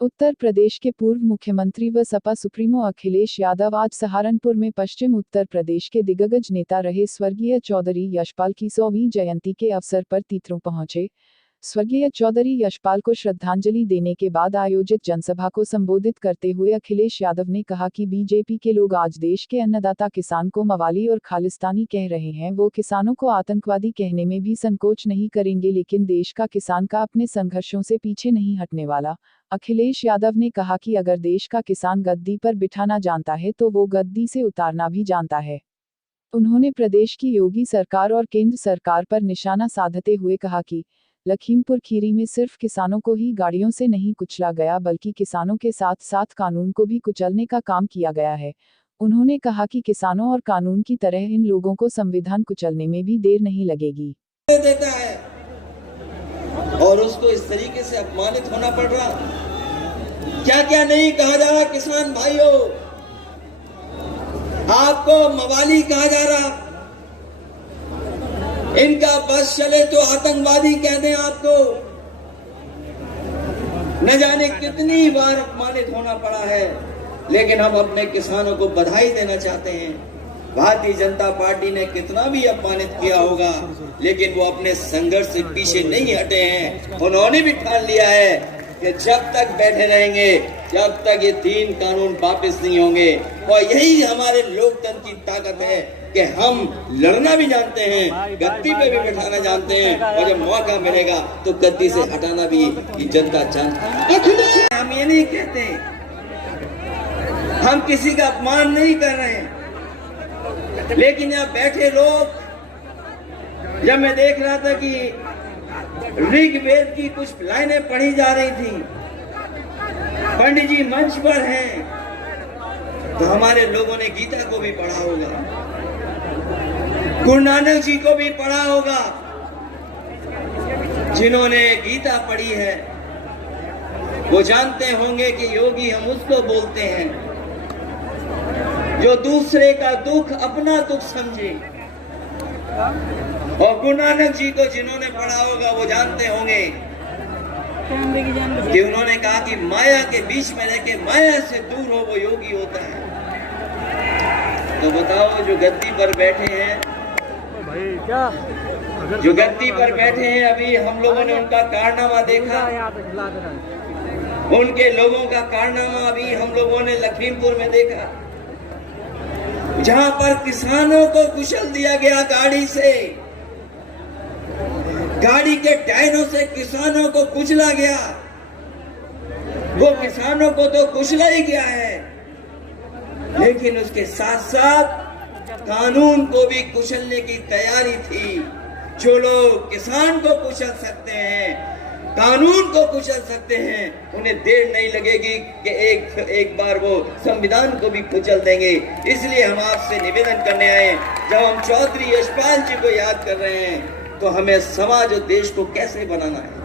उत्तर प्रदेश के पूर्व मुख्यमंत्री व सपा सुप्रीमो अखिलेश यादव आज सहारनपुर में पश्चिम उत्तर प्रदेश के दिग्गज नेता रहे स्वर्गीय चौधरी यशपाल की 100वीं जयंती के अवसर पर तीतरो पहुंचे। स्वर्गीय चौधरी यशपाल को श्रद्धांजलि देने के बाद आयोजित जनसभा को संबोधित करते हुए अखिलेश यादव ने कहा कि बीजेपी के लोग आज देश के अन्नदाता किसान को मवाली और खालिस्तानी कह रहे हैं। वो किसानों को आतंकवादी कहने में भी संकोच नहीं करेंगे, लेकिन देश का किसान का अपने संघर्षों से पीछे नहीं हटने वाला। अखिलेश यादव ने कहा कि अगर देश का किसान गद्दी पर बिठाना जानता है तो वो गद्दी से उतारना भी जानता है। उन्होंने प्रदेश की योगी सरकार और केंद्र सरकार पर निशाना साधते हुए कहा कि लखीमपुर खीरी में सिर्फ किसानों को ही गाड़ियों से नहीं कुचला गया, बल्कि किसानों के साथ साथ कानून को भी कुचलने का काम किया गया है। उन्होंने कहा कि किसानों और कानून की तरह इन लोगों को संविधान कुचलने में भी देर नहीं लगेगी। देता है और उसको इस तरीके से अपमानित होना पड़ रहा। क्या क्या नहीं कहा जा रहा किसान भाइयों, आपको मवाली कहा जा रहा, इनका बस चले तो आतंकवादी कह दें आपको। न जाने कितनी बार अपमानित होना पड़ा है, लेकिन हम अपने किसानों को बधाई देना चाहते हैं। भारतीय जनता पार्टी ने कितना भी अपमानित किया होगा, लेकिन वो अपने संघर्ष से पीछे नहीं हटे हैं। उन्होंने भी ठान लिया है कि जब तक बैठे रहेंगे, जब तक ये 3 कानून वापस नहीं होंगे। और यही हमारे लोकतंत्र की ताकत है कि हम लड़ना भी जानते हैं, गद्दी पे भी बैठाना जानते हैं, और जब मौका मिलेगा तो गद्दी से हटाना भी ये जनता जानती है। हम ये नहीं कहते, हम किसी का अपमान नहीं कर रहे हैं, लेकिन यहाँ बैठे लोग, जब मैं देख रहा था कि ऋग्वेद की कुछ लाइनें पढ़ी जा रही थी, पंडित जी मंच पर हैं, तो हमारे लोगों ने गीता को भी पढ़ा होगा, गुरु नानक जी को भी पढ़ा होगा। जिन्होंने गीता पढ़ी है वो जानते होंगे कि योगी हम उसको बोलते हैं जो दूसरे का दुख अपना दुख समझे। और गुरु नानक जी को जिन्होंने पढ़ा होगा वो जानते होंगे कि उन्होंने कहा कि माया के बीच में रह के माया से दूर हो वो योगी होता है। तो बताओ, जो गद्दी पर बैठे हैं, जो गद्दी पर बैठे हैं, अभी हम लोगों ने उनका कारनामा देखा, उनके लोगों का कारनामा अभी हम लोगों ने लखीमपुर में देखा, जहां पर किसानों को कुचल दिया गया गाड़ी से, गाड़ी के टायरों से किसानों को कुचला गया। वो किसानों को तो कुचला ही गया है, लेकिन उसके साथ साथ कानून को भी कुचलने की तैयारी थी। जो लोग किसान को कुचल सकते हैं, कानून को कुचल सकते हैं, उन्हें देर नहीं लगेगी कि एक बार वो संविधान को भी कुचल देंगे। इसलिए हम आपसे निवेदन करने आए, जब हम चौधरी यशपाल जी को याद कर रहे हैं, तो हमें समाज और देश को कैसे बनाना है।